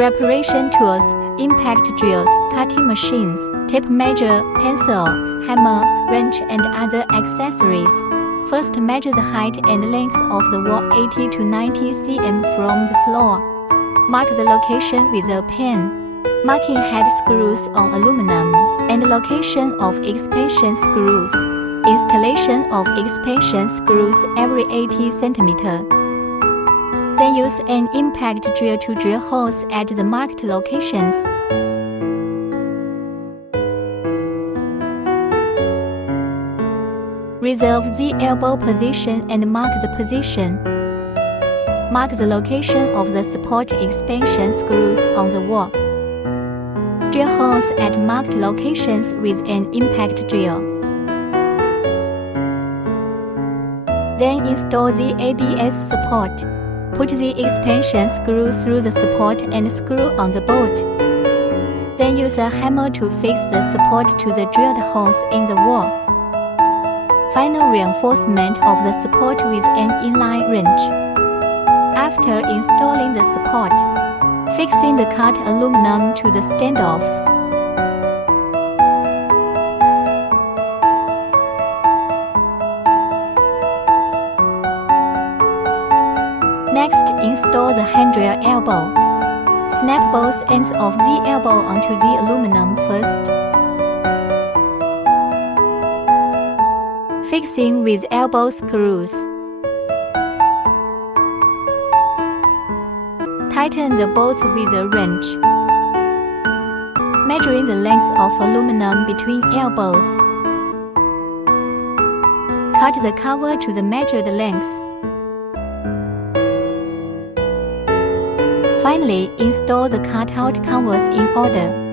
Preparation tools, impact drills, cutting machines, tape measure, pencil, hammer, wrench and other accessories. First measure the height and length of the wall 80 to 90 cm from the floor. Mark the location with a pen. Marking head screws on aluminum, and location of expansion screws. Installation of expansion screws every 80 cm. Then use an impact drill to drill holes at the marked locations. Reserve the elbow position and mark the position. Mark the location of the support expansion screws on the wall. Drill holes at marked locations with an impact drill. Then install the ABS support. Put the expansion screw through the support and screw on the bolt. Then use a hammer to fix the support to the drilled holes in the wall. Final reinforcement of the support with an inline wrench. After installing the support, fixing the cut aluminum to the standoffs. Next, install the handrail elbow. Snap both ends of the elbow onto the aluminum first. Fixing with elbow screws. Tighten the bolts with a wrench. Measuring the length of aluminum between elbows. Cut the cover to the measured length. Finally, install the cutout canvas in order.